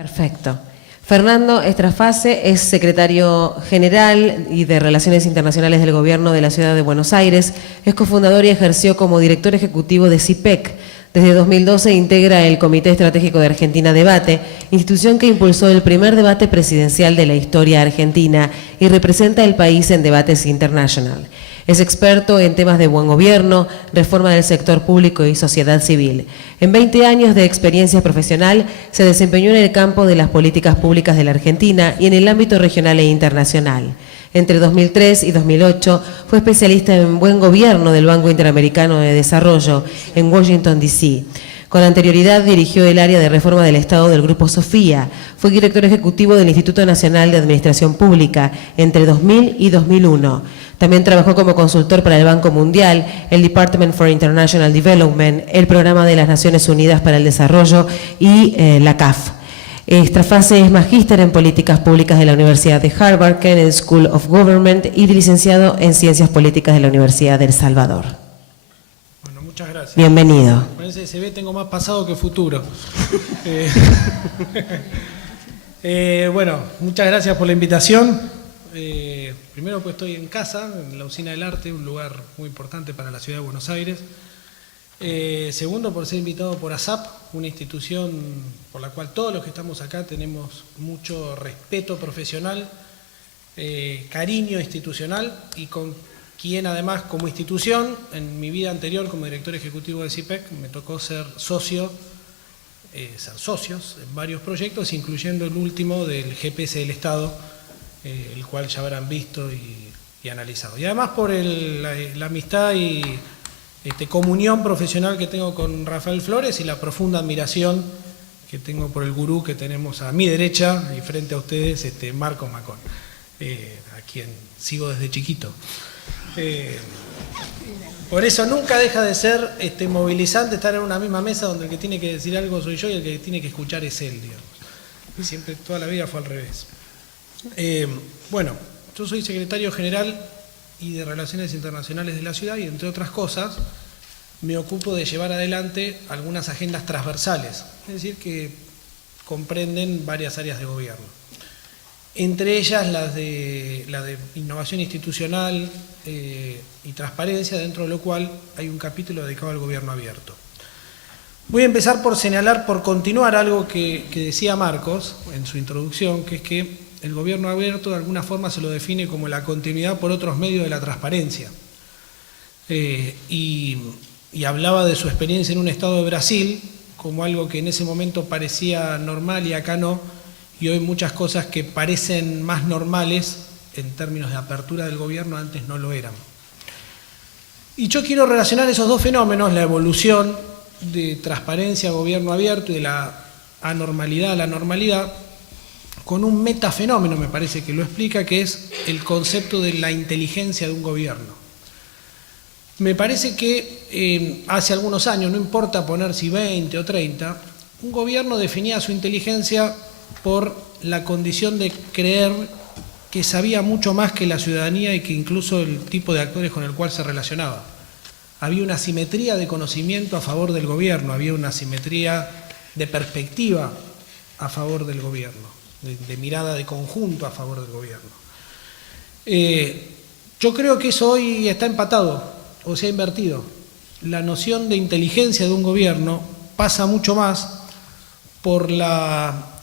Perfecto. Fernando Estrafase es secretario general y de Relaciones Internacionales del Gobierno de la Ciudad de Buenos Aires. Es cofundador y ejerció como director ejecutivo de CIPEC. Desde 2012 integra el Comité Estratégico de Argentina Debate, institución que impulsó el primer debate presidencial de la historia argentina y representa al país en Debates International. Es experto en temas de buen gobierno, reforma del sector público y sociedad civil. En 20 años de experiencia profesional se desempeñó en el campo de las políticas públicas de la Argentina y en el ámbito regional e internacional. Entre 2003 y 2008 fue especialista en buen gobierno del Banco Interamericano de Desarrollo en Washington, D.C. Con anterioridad dirigió el área de reforma del Estado del Grupo Sofía. Fue director ejecutivo del Instituto Nacional de Administración Pública entre 2000 y 2001. También trabajó como consultor para el Banco Mundial, el Department for International Development, el Programa de las Naciones Unidas para el Desarrollo y la CAF. Estrafase es magíster en políticas públicas de la Universidad de Harvard, Kennedy School of Government y licenciado en Ciencias Políticas de la Universidad de El Salvador. Bueno, muchas gracias. Bienvenido. Parece que se ve, tengo más pasado que futuro. Bueno, muchas gracias por la invitación. Primero, pues estoy en casa, en la Usina del Arte, un lugar muy importante para la ciudad de Buenos Aires. Segundo, por ser invitado por ASAP, una institución por la cual todos los que estamos acá tenemos mucho respeto profesional, cariño institucional y con quien además como institución, en mi vida anterior como director ejecutivo de CIPEC, me tocó ser socios en varios proyectos, incluyendo el último del GPS del Estado, el cual ya habrán visto y analizado. Y además por la amistad y comunión profesional que tengo con Rafael Flores y la profunda admiración que tengo por el gurú que tenemos a mi derecha y frente a ustedes, Marco Macón, a quien sigo desde chiquito. Por eso nunca deja de ser movilizante estar en una misma mesa donde el que tiene que decir algo soy yo y el que tiene que escuchar es él, digamos. Y siempre, toda la vida fue al revés. Bueno, yo soy secretario general y de Relaciones Internacionales de la ciudad y, entre otras cosas, me ocupo de llevar adelante algunas agendas transversales, es decir, que comprenden varias áreas de gobierno. Entre ellas la de innovación institucional y transparencia, dentro de lo cual hay un capítulo dedicado al gobierno abierto. Voy a empezar por señalar, por continuar algo que decía Marcos en su introducción, que es que el gobierno abierto de alguna forma se lo define como la continuidad por otros medios de la transparencia. Y hablaba de su experiencia en un estado de Brasil como algo que en ese momento parecía normal y acá no, y hoy muchas cosas que parecen más normales en términos de apertura del gobierno antes no lo eran. Y yo quiero relacionar esos dos fenómenos, la evolución de transparencia, gobierno abierto y de la anormalidad a la normalidad, con un metafenómeno, me parece que lo explica, que es el concepto de la inteligencia de un gobierno. Me parece que hace algunos años, no importa poner si 20 o 30, un gobierno definía su inteligencia por la condición de creer que sabía mucho más que la ciudadanía y que incluso el tipo de actores con el cual se relacionaba. Había una asimetría de conocimiento a favor del gobierno, había una asimetría de perspectiva a favor del gobierno. De mirada de conjunto a favor del gobierno. Yo creo que eso hoy está empatado o se ha invertido. La noción de inteligencia de un gobierno pasa mucho más por la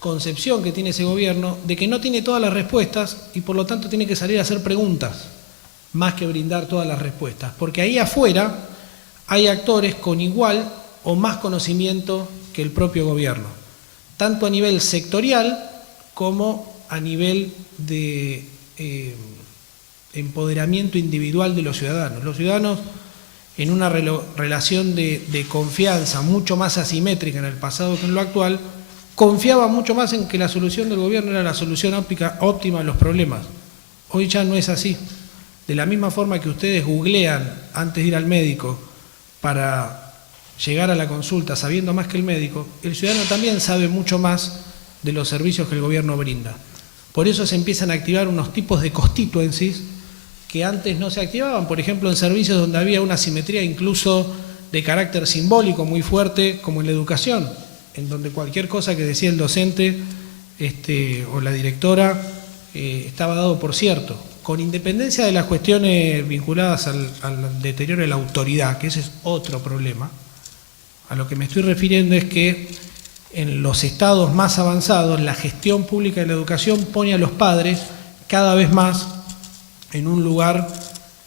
concepción que tiene ese gobierno de que no tiene todas las respuestas y por lo tanto tiene que salir a hacer preguntas más que brindar todas las respuestas, porque ahí afuera hay actores con igual o más conocimiento que el propio gobierno, tanto a nivel sectorial como a nivel de empoderamiento individual de los ciudadanos. Los ciudadanos, en una relación de confianza mucho más asimétrica en el pasado que en lo actual, confiaban mucho más en que la solución del gobierno era la solución óptima a los problemas. Hoy ya no es así. De la misma forma que ustedes googlean antes de ir al médico para llegar a la consulta sabiendo más que el médico, el ciudadano también sabe mucho más de los servicios que el gobierno brinda. Por eso se empiezan a activar unos tipos de constituencies que antes no se activaban, por ejemplo en servicios donde había una asimetría incluso de carácter simbólico muy fuerte, como en la educación. en donde cualquier cosa que decía el docente o la directora estaba dado por cierto, con independencia de las cuestiones vinculadas al deterioro de la autoridad, que ese es otro problema. A lo que me estoy refiriendo es que en los estados más avanzados la gestión pública de la educación pone a los padres cada vez más en un lugar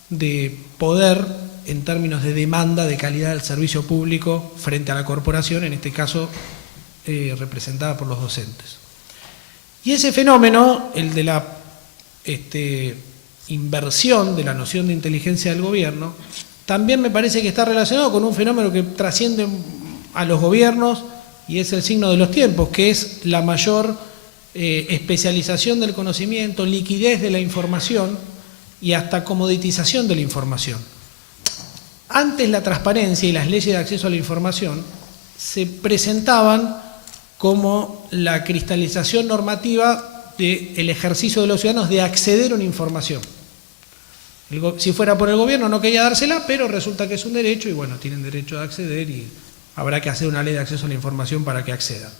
de poder en términos de demanda de calidad del servicio público frente a la corporación, en este caso representada por los docentes. Y ese fenómeno, el de la inversión de la noción de inteligencia del gobierno, también me parece que está relacionado con un fenómeno que trasciende a los gobiernos y es el signo de los tiempos, que es la mayor especialización del conocimiento, liquidez de la información y hasta comoditización de la información. Antes la transparencia y las leyes de acceso a la información se presentaban como la cristalización normativa del ejercicio de los ciudadanos de acceder a una información. Si fuera por el gobierno no quería dársela, pero resulta que es un derecho y bueno, tienen derecho a acceder y habrá que hacer una ley de acceso a la información para que accedan.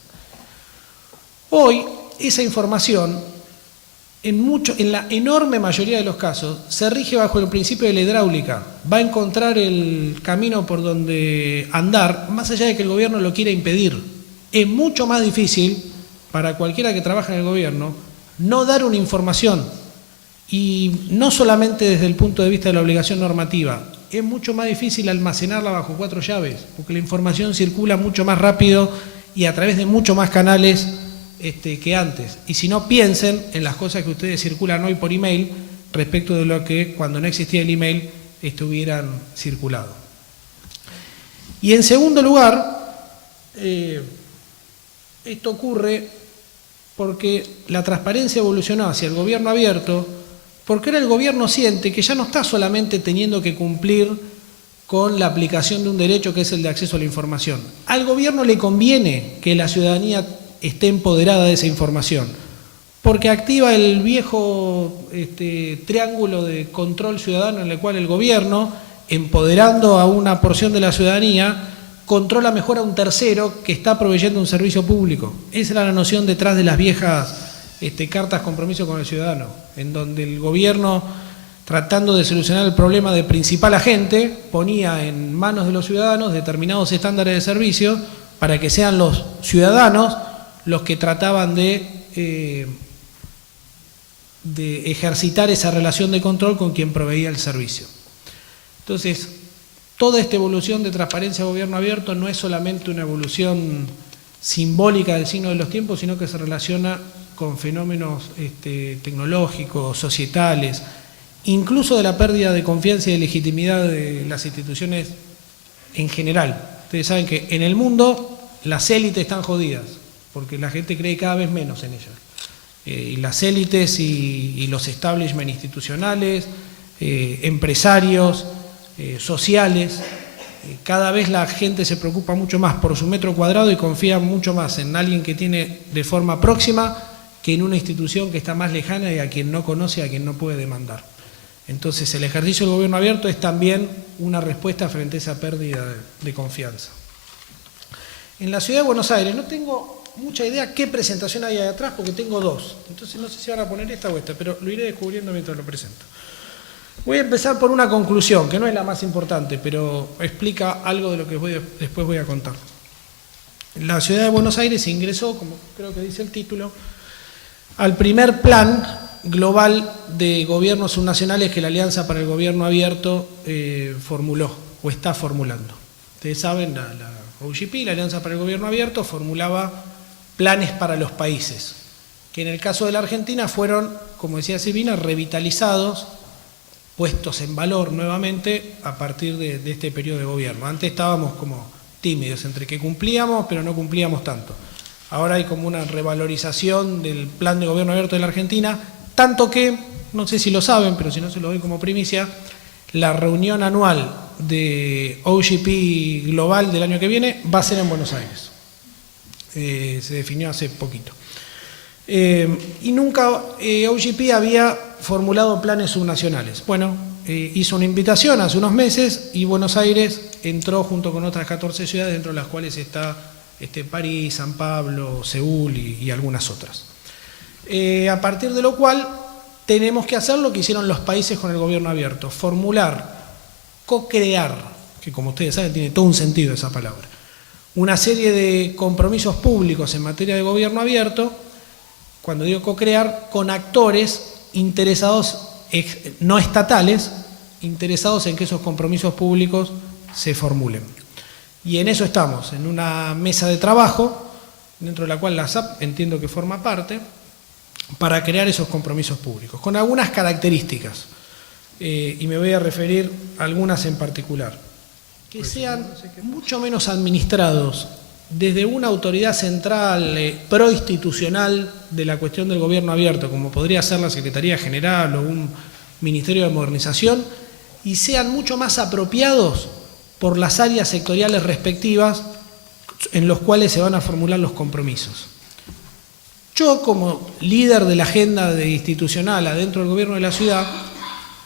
Hoy, esa información, en la enorme mayoría de los casos, se rige bajo el principio de la hidráulica. Va a encontrar el camino por donde andar, más allá de que el gobierno lo quiera impedir. Es mucho más difícil para cualquiera que trabaja en el gobierno no dar una información. Y no solamente desde el punto de vista de la obligación normativa, es mucho más difícil almacenarla bajo 4 llaves, porque la información circula mucho más rápido y a través de mucho más canales que antes. Y si no, piensen en las cosas que ustedes circulan hoy por email respecto de lo que cuando no existía el email estuvieran circulado. Y en segundo lugar, esto ocurre porque la transparencia evolucionó hacia el gobierno abierto, porque ahora el gobierno siente que ya no está solamente teniendo que cumplir con la aplicación de un derecho que es el de acceso a la información. Al gobierno le conviene que la ciudadanía esté empoderada de esa información, porque activa el viejo triángulo de control ciudadano en el cual el gobierno, empoderando a una porción de la ciudadanía, controla mejor a un tercero que está proveyendo un servicio público. Esa era la noción detrás de las viejas cartas compromiso con el ciudadano, en donde el gobierno, tratando de solucionar el problema de principal agente, ponía en manos de los ciudadanos determinados estándares de servicio para que sean los ciudadanos los que trataban de ejercitar esa relación de control con quien proveía el servicio. Entonces, toda esta evolución de transparencia a gobierno abierto no es solamente una evolución simbólica del signo de los tiempos, sino que se relaciona con fenómenos tecnológicos, societales, incluso de la pérdida de confianza y de legitimidad de las instituciones en general. Ustedes saben que en el mundo las élites están jodidas, porque la gente cree cada vez menos en ellas. Y las élites y los establishment institucionales, empresarios, sociales, cada vez la gente se preocupa mucho más por su metro cuadrado y confía mucho más en alguien que tiene de forma próxima que en una institución que está más lejana y a quien no conoce, a quien no puede demandar. Entonces el ejercicio del gobierno abierto es también una respuesta frente a esa pérdida de confianza. En la ciudad de Buenos Aires no tengo mucha idea qué presentación hay ahí atrás porque tengo 2. Entonces no sé si van a poner esta o esta, pero lo iré descubriendo mientras lo presento. Voy a empezar por una conclusión, que no es la más importante, pero explica algo de lo que después voy a contar. La ciudad de Buenos Aires ingresó, como creo que dice el título, al primer plan global de gobiernos subnacionales que la Alianza para el Gobierno Abierto formuló o está formulando. Ustedes saben, la OGP, la Alianza para el Gobierno Abierto, formulaba planes para los países, que en el caso de la Argentina fueron, como decía Silvina, revitalizados, puestos en valor nuevamente a partir de este periodo de gobierno. Antes estábamos como tímidos, entre que cumplíamos, pero no cumplíamos tanto. Ahora hay como una revalorización del plan de gobierno abierto de la Argentina, tanto que, no sé si lo saben, pero si no se lo doy como primicia, la reunión anual de OGP Global del año que viene va a ser en Buenos Aires. Se definió hace poquito. Y nunca OGP había formulado planes subnacionales. Bueno, hizo una invitación hace unos meses y Buenos Aires entró junto con otras 14 ciudades, dentro de las cuales está París, San Pablo, Seúl y algunas otras. A partir de lo cual tenemos que hacer lo que hicieron los países con el gobierno abierto, formular, co-crear, que como ustedes saben tiene todo un sentido esa palabra, una serie de compromisos públicos en materia de gobierno abierto, cuando digo co-crear, con actores interesados, no estatales, interesados en que esos compromisos públicos se formulen. Y en eso estamos, en una mesa de trabajo, dentro de la cual la SAP entiendo que forma parte, para crear esos compromisos públicos, con algunas características, y me voy a referir a algunas en particular, que sean mucho menos administrados desde una autoridad central proinstitucional de la cuestión del gobierno abierto, como podría ser la Secretaría General o un Ministerio de Modernización, y sean mucho más apropiados por las áreas sectoriales respectivas en los cuales se van a formular los compromisos. Yo, como líder de la agenda institucional adentro del gobierno de la ciudad,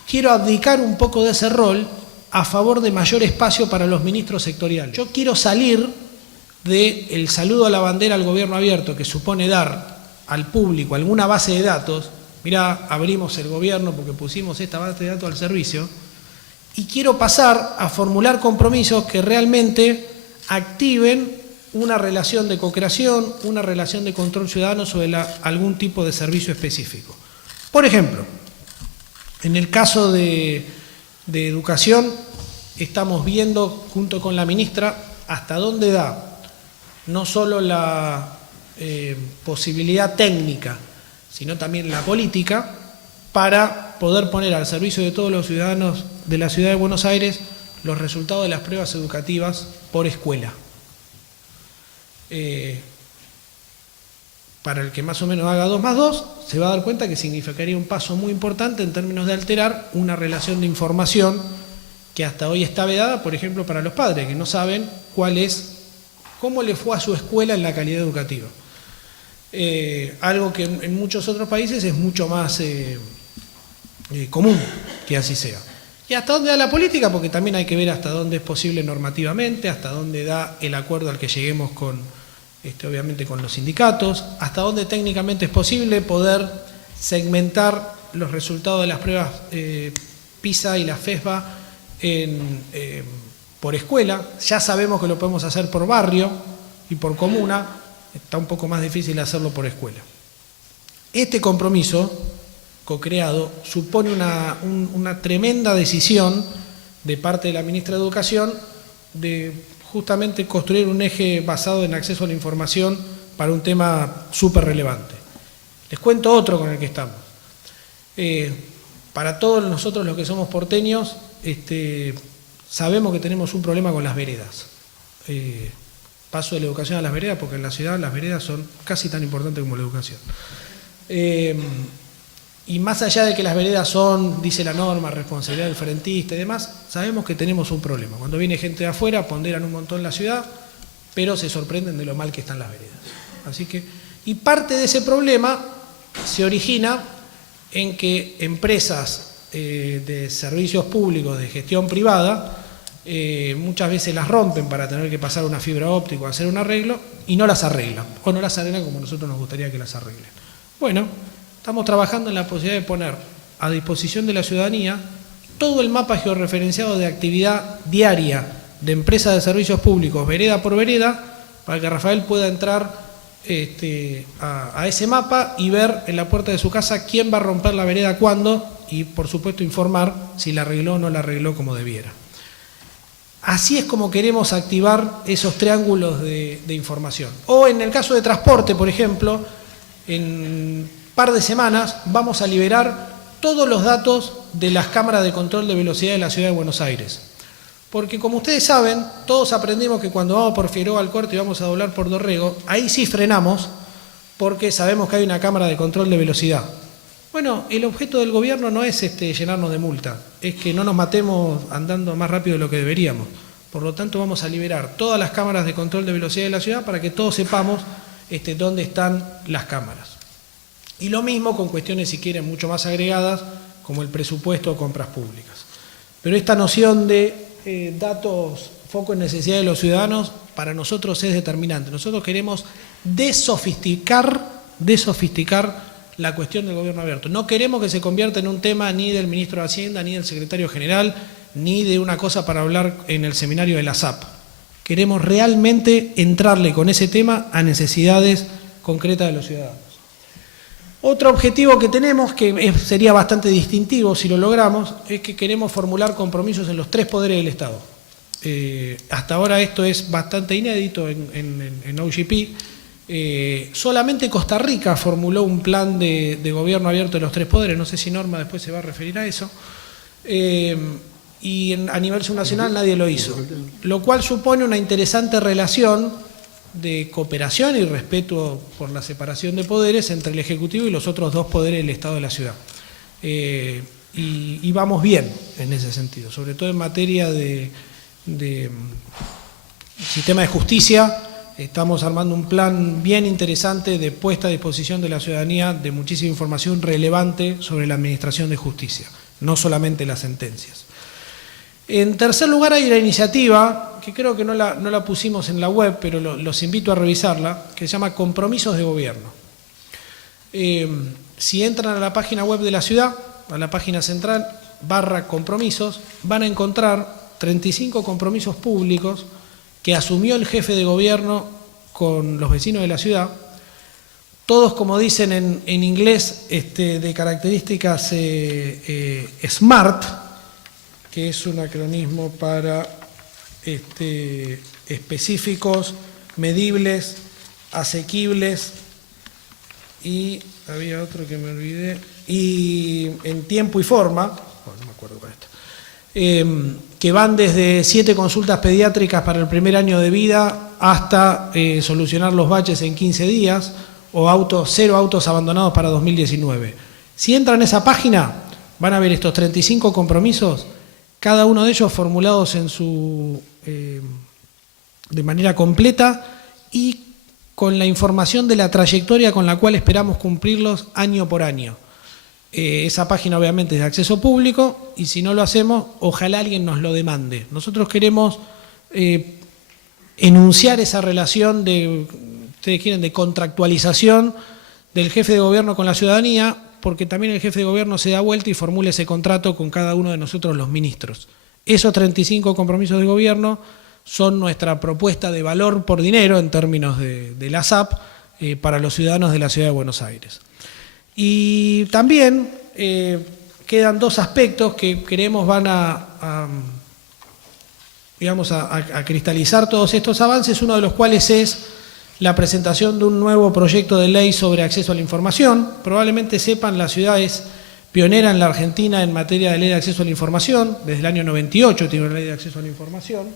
quiero abdicar un poco de ese rol a favor de mayor espacio para los ministros sectoriales. Yo quiero salir del saludo a la bandera al gobierno abierto, que supone dar al público alguna base de datos. Mirá, abrimos el gobierno porque pusimos esta base de datos al servicio, y quiero pasar a formular compromisos que realmente activen una relación de co-creación, una relación de control ciudadano sobre algún tipo de servicio específico. Por ejemplo, en el caso de educación, estamos viendo junto con la ministra hasta dónde da no solo la posibilidad técnica, sino también la política, para poder poner al servicio de todos los ciudadanos de la ciudad de Buenos Aires los resultados de las pruebas educativas por escuela. Para el que más o menos haga 2 más 2, se va a dar cuenta que significaría un paso muy importante en términos de alterar una relación de información que hasta hoy está vedada, por ejemplo, para los padres, que no saben cómo le fue a su escuela en la calidad educativa. Algo que en muchos otros países es mucho más común que así sea. ¿Y hasta dónde da la política? Porque también hay que ver hasta dónde es posible normativamente, hasta dónde da el acuerdo al que lleguemos obviamente con los sindicatos, hasta dónde técnicamente es posible poder segmentar los resultados de las pruebas PISA y la FESBA por escuela. Ya sabemos que lo podemos hacer por barrio y por comuna, está un poco más difícil hacerlo por escuela. Este compromiso co-creado supone una tremenda decisión de parte de la ministra de Educación de justamente construir un eje basado en acceso a la información para un tema súper relevante. Les cuento otro con el que estamos. Para todos nosotros los que somos porteños, sabemos que tenemos un problema con las veredas. Paso de la educación a las veredas porque en la ciudad las veredas son casi tan importantes como la educación. Y más allá de que las veredas son, dice la norma, responsabilidad del frentista y demás, sabemos que tenemos un problema. Cuando viene gente de afuera, ponderan un montón la ciudad, pero se sorprenden de lo mal que están las veredas. Así que, y parte de ese problema se origina en que empresas de servicios públicos de gestión privada muchas veces las rompen para tener que pasar una fibra óptica o hacer un arreglo y no las arreglan, o no las arreglan como nosotros nos gustaría que las arreglen. Bueno, estamos trabajando en la posibilidad de poner a disposición de la ciudadanía todo el mapa georreferenciado de actividad diaria de empresas de servicios públicos, vereda por vereda, para que Rafael pueda entrar a ese mapa y ver en la puerta de su casa quién va a romper la vereda cuándo y, por supuesto, informar si la arregló o no la arregló como debiera. Así es como queremos activar esos triángulos de información. O en el caso de transporte, por ejemplo, en par de semanas vamos a liberar todos los datos de las cámaras de control de velocidad de la ciudad de Buenos Aires. Porque como ustedes saben, todos aprendimos que cuando vamos por Figueroa Alcorta y vamos a doblar por Dorrego, ahí sí frenamos porque sabemos que hay una cámara de control de velocidad. Bueno, el objeto del gobierno no es llenarnos de multa, es que no nos matemos andando más rápido de lo que deberíamos. Por lo tanto, vamos a liberar todas las cámaras de control de velocidad de la ciudad para que todos sepamos dónde están las cámaras. Y lo mismo con cuestiones, si quieren, mucho más agregadas, como el presupuesto o compras públicas. Pero esta noción de datos foco en necesidades de los ciudadanos para nosotros es determinante. Nosotros queremos desofisticar la cuestión del gobierno abierto. No queremos que se convierta en un tema ni del ministro de Hacienda, ni del secretario general, ni de una cosa para hablar en el seminario de la SAP. Queremos realmente entrarle con ese tema a necesidades concretas de los ciudadanos. Otro objetivo que tenemos, que sería bastante distintivo si lo logramos, es que queremos formular compromisos en los 3 poderes del Estado. Hasta ahora esto es bastante inédito en OGP. Solamente Costa Rica formuló un plan de gobierno abierto de los 3 poderes, no sé si Norma después se va a referir a eso, y a nivel subnacional nadie lo hizo, lo cual supone una interesante relación de cooperación y respeto por la separación de poderes entre el Ejecutivo y los otros 2 poderes del Estado de la ciudad. Y vamos bien en ese sentido, sobre todo en materia de sistema de justicia. Estamos armando un plan bien interesante de puesta a disposición de la ciudadanía de muchísima información relevante sobre la administración de justicia, no solamente las sentencias. En tercer lugar hay una iniciativa, que creo que no la pusimos en la web, pero los invito a revisarla, que se llama Compromisos de Gobierno. Si entran a la página web de la ciudad, a la página central, /compromisos, van a encontrar 35 compromisos públicos que asumió el jefe de gobierno con los vecinos de la ciudad, todos, como dicen en inglés, de características SMART, que es un acronismo para específicos, medibles, asequibles y, había otro que me olvidé, y en tiempo y forma, no me acuerdo cuál es, que van desde 7 consultas pediátricas para el primer año de vida hasta solucionar los baches en 15 días o 0 autos abandonados para 2019. Si entran a esa página, van a ver estos 35 compromisos, cada uno de ellos formulados de manera completa y con la información de la trayectoria con la cual esperamos cumplirlos año por año. Esa página obviamente es de acceso público y si no lo hacemos, ojalá alguien nos lo demande. Nosotros queremos enunciar esa relación de contractualización del jefe de gobierno con la ciudadanía, porque también el jefe de gobierno se da vuelta y formula ese contrato con cada uno de nosotros los ministros. Esos 35 compromisos de gobierno son nuestra propuesta de valor por dinero en términos de la SAP para los ciudadanos de la Ciudad de Buenos Aires. Y también quedan 2 aspectos que creemos van a cristalizar todos estos avances, uno de los cuales es la presentación de un nuevo proyecto de ley sobre acceso a la información. Probablemente sepan, la ciudad es pionera en la Argentina en materia de ley de acceso a la información, desde el año 98 tiene una ley de acceso a la información,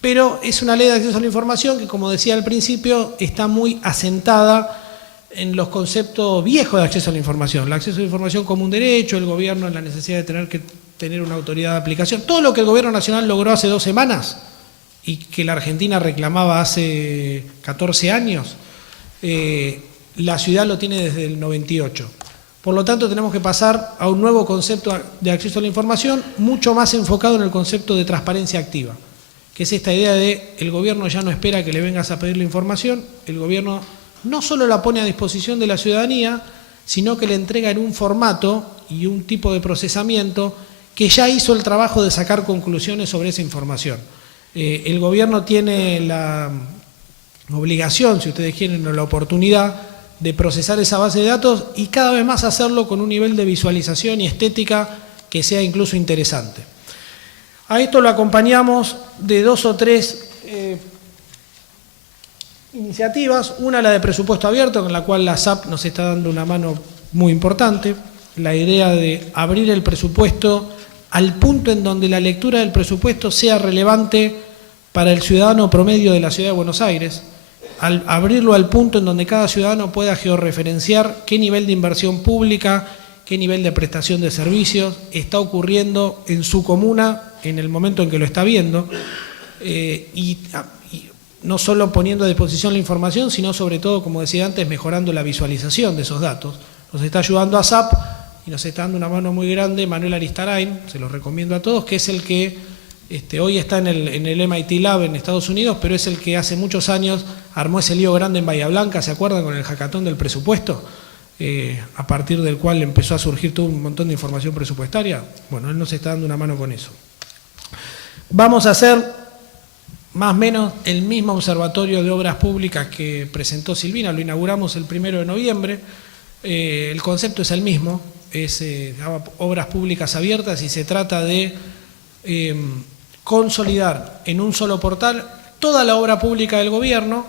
pero es una ley de acceso a la información que, como decía al principio, está muy asentada en los conceptos viejos de acceso a la información. El acceso a la información como un derecho, el gobierno en la necesidad de tener una autoridad de aplicación, todo lo que el gobierno nacional logró hace 2 semanas y que la Argentina reclamaba hace 14 años, la ciudad lo tiene desde el 98. Por lo tanto, tenemos que pasar a un nuevo concepto de acceso a la información, mucho más enfocado en el concepto de transparencia activa, que es esta idea de el gobierno ya no espera que le vengas a pedir la información, el gobierno no solo la pone a disposición de la ciudadanía, sino que le entrega en un formato y un tipo de procesamiento que ya hizo el trabajo de sacar conclusiones sobre esa información. El gobierno tiene la obligación, si ustedes quieren, o la oportunidad de procesar esa base de datos y cada vez más hacerlo con un nivel de visualización y estética que sea incluso interesante. A esto lo acompañamos de 2 o 3 iniciativas, una la de presupuesto abierto, con la cual la SAP nos está dando una mano muy importante, la idea de abrir el presupuesto al punto en donde la lectura del presupuesto sea relevante para el ciudadano promedio de la Ciudad de Buenos Aires, al abrirlo al punto en donde cada ciudadano pueda georreferenciar qué nivel de inversión pública, qué nivel de prestación de servicios está ocurriendo en su comuna en el momento en que lo está viendo, y no solo poniendo a disposición la información, sino sobre todo, como decía antes, mejorando la visualización de esos datos. Nos está ayudando a SAP y nos está dando una mano muy grande Manuel Aristarain, se los recomiendo a todos, que es el que Hoy está en el MIT Lab en Estados Unidos, pero es el que hace muchos años armó ese lío grande en Bahía Blanca, ¿se acuerdan? Con el hackathon del presupuesto, a partir del cual empezó a surgir todo un montón de información presupuestaria. Bueno, él nos está dando una mano con eso. Vamos a hacer más o menos el mismo observatorio de obras públicas que presentó Silvina, lo inauguramos el 1 de noviembre. El concepto es el mismo, es obras públicas abiertas y se trata de consolidar en un solo portal toda la obra pública del gobierno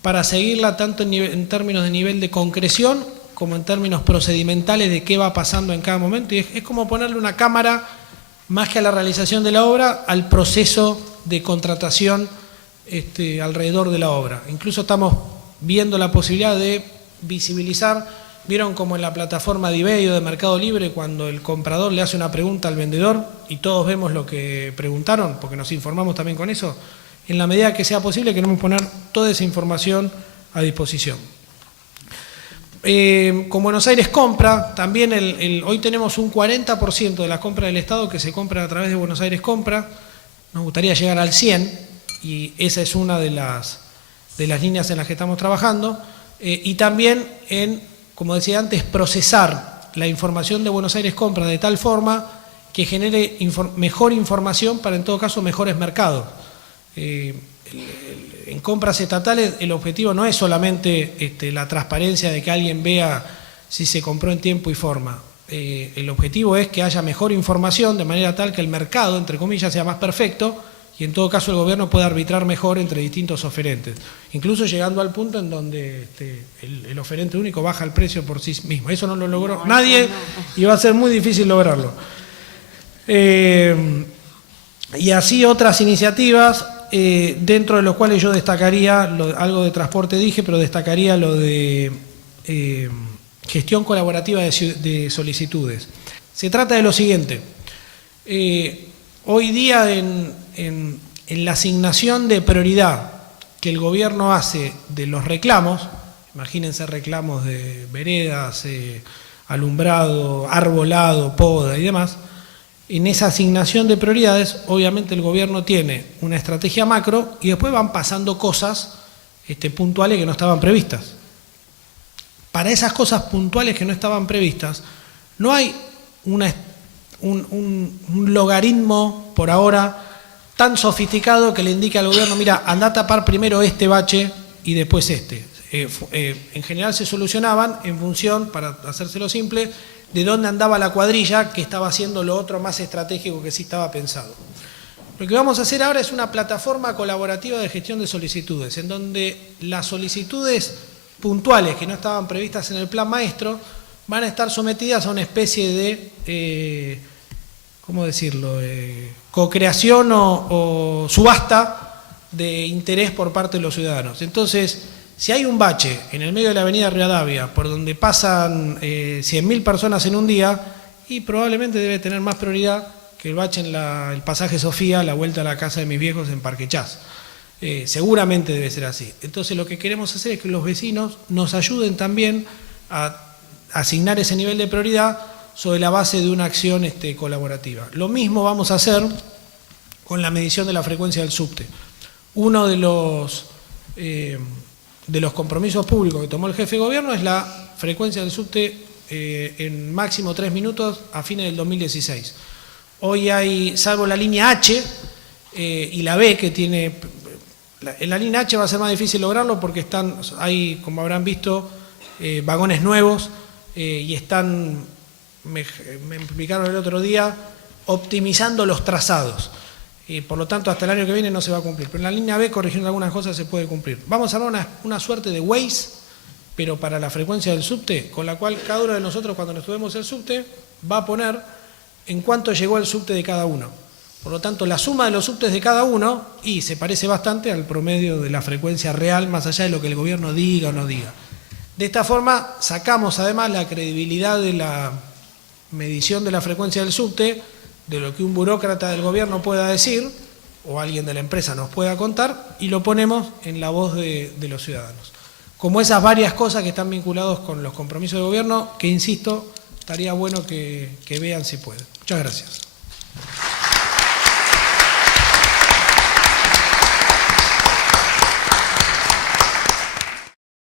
para seguirla tanto en términos de nivel de concreción como en términos procedimentales de qué va pasando en cada momento. Y es como ponerle una cámara, más que a la realización de la obra, al proceso de contratación alrededor de la obra. Incluso estamos viendo la posibilidad de visibilizar, vieron como en la plataforma de eBay o de Mercado Libre, cuando el comprador le hace una pregunta al vendedor y todos vemos lo que preguntaron, porque nos informamos también con eso. En la medida que sea posible queremos poner toda esa información a disposición. Con Buenos Aires Compra, también hoy tenemos un 40% de la compra del Estado que se compra a través de Buenos Aires Compra. Nos gustaría llegar al 100% y esa es una de las líneas en las que estamos trabajando. Y también como decía antes, procesar la información de Buenos Aires Compra de tal forma que genere mejor información para, en todo caso, mejores mercados. En compras estatales el objetivo no es solamente la transparencia de que alguien vea si se compró en tiempo y forma. El objetivo es que haya mejor información de manera tal que el mercado, entre comillas, sea más perfecto y en todo caso el gobierno pueda arbitrar mejor entre distintos oferentes, incluso llegando al punto en donde el oferente único baja el precio por sí mismo. Eso no lo logró nadie y va a ser muy difícil lograrlo. Y así otras iniciativas, dentro de los cuales yo destacaría, algo de transporte dije, pero destacaría lo de gestión colaborativa de solicitudes. Se trata de lo siguiente. Hoy día en la asignación de prioridad que el gobierno hace de los reclamos, imagínense reclamos de veredas, alumbrado, arbolado, poda y demás, en esa asignación de prioridades obviamente el gobierno tiene una estrategia macro y después van pasando cosas puntuales que no estaban previstas. Para esas cosas puntuales que no estaban previstas no hay un logaritmo por ahora tan sofisticado que le indique al gobierno, mira, anda a tapar primero este bache y después este. En general se solucionaban en función, para hacérselo simple, de dónde andaba la cuadrilla que estaba haciendo lo otro más estratégico que sí estaba pensado. Lo que vamos a hacer ahora es una plataforma colaborativa de gestión de solicitudes, en donde las solicitudes puntuales que no estaban previstas en el plan maestro van a estar sometidas a una especie de, ¿cómo decirlo?, cocreación o subasta de interés por parte de los ciudadanos. Entonces, si hay un bache en el medio de la avenida Rivadavia, por donde pasan 100.000 personas en un día, y probablemente debe tener más prioridad que el bache en el pasaje Sofía, la vuelta a la casa de mis viejos en Parque Chas. Seguramente debe ser así. Entonces lo que queremos hacer es que los vecinos nos ayuden también a asignar ese nivel de prioridad sobre la base de una acción colaborativa. Lo mismo vamos a hacer con la medición de la frecuencia del subte. Uno de los compromisos públicos que tomó el jefe de gobierno es la frecuencia del subte en máximo 3 minutos a fines del 2016. Hoy hay, salvo la línea H y la B, que tiene... En la línea H va a ser más difícil lograrlo porque hay, como habrán visto, vagones nuevos y están, me explicaron el otro día, optimizando los trazados. Por lo tanto, hasta el año que viene no se va a cumplir. Pero en la línea B, corrigiendo algunas cosas, se puede cumplir. Vamos a armar una suerte de Waze, pero para la frecuencia del subte, con la cual cada uno de nosotros, cuando nos subimos el subte, va a poner en cuánto llegó el subte de cada uno. Por lo tanto, la suma de los subtes de cada uno, y se parece bastante al promedio de la frecuencia real, más allá de lo que el gobierno diga o no diga. De esta forma, sacamos además la credibilidad de la medición de la frecuencia del subte, de lo que un burócrata del gobierno pueda decir, o alguien de la empresa nos pueda contar, y lo ponemos en la voz de los ciudadanos. Como esas varias cosas que están vinculadas con los compromisos del gobierno, que insisto, estaría bueno que vean si pueden. Muchas gracias.